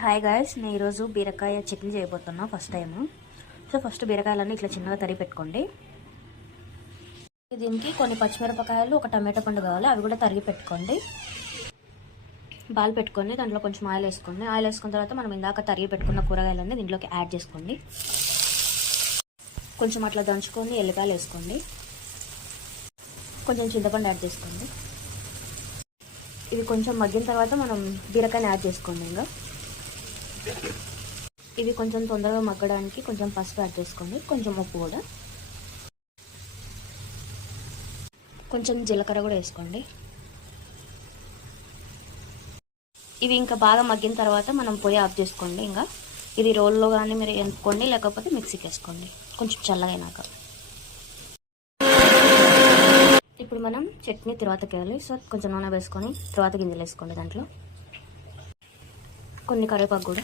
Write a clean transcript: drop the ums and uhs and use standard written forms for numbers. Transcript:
Hi guys, నేను ఈరోజు బీరకాయ చట్నీ చేయబోతున్నా ఫస్ట్ టైం. ఫస్ట్ బీరకాయలన్నీ ఇట్లా చిన్నగా తరిగి పెట్టుకోండి. దీనికి కొన్ని పచ్చిమిరపకాయలు, ఒక టమాటా పండు కావాలి, అవి కూడా తరిగి పెట్టుకోండి. బాల్ పెట్టుకొని దాంట్లో కొంచెం ఆయిల్ వేసుకోండి. ఆయిల్ వేసుకున్న తర్వాత మనం ఇందాక తరిగి పెట్టుకున్న కూరగాయలన్నీ దీంట్లోకి యాడ్ చేసుకోండి. కొంచెం అట్లా దంచుకొని ఎల్లిపాయలు వేసుకోండి. కొంచెం చింతపండు యాడ్ చేసుకోండి. ఇవి కొంచెం మగ్గిన తర్వాత మనం బీరకాయని యాడ్ చేసుకోండి. ఇంకా ఇవి కొంచెం తొందరగా మగ్గడానికి కొంచెం పసుపు యాడ్ చేసుకోండి. కొంచెం ఉప్పు కూడా, కొంచెం జీలకర్ర కూడా వేసుకోండి. ఇవి ఇంకా బాగా మగ్గిన తర్వాత మనం పొయ్యి ఆఫ్ చేసుకోండి. ఇంకా ఇది రోల్లో కానీ మీరు ఎంపుకోండి, లేకపోతే మిక్సీకి వేసుకోండి కొంచెం చల్లగా అయినాక. ఇప్పుడు మనం చట్నీ తర్వాతకి వేయాలి. సో కొంచెం నూనె వేసుకొని తర్వాత గింజలు వేసుకోండి. దాంట్లో కొన్ని కరివేపాకు కూడా.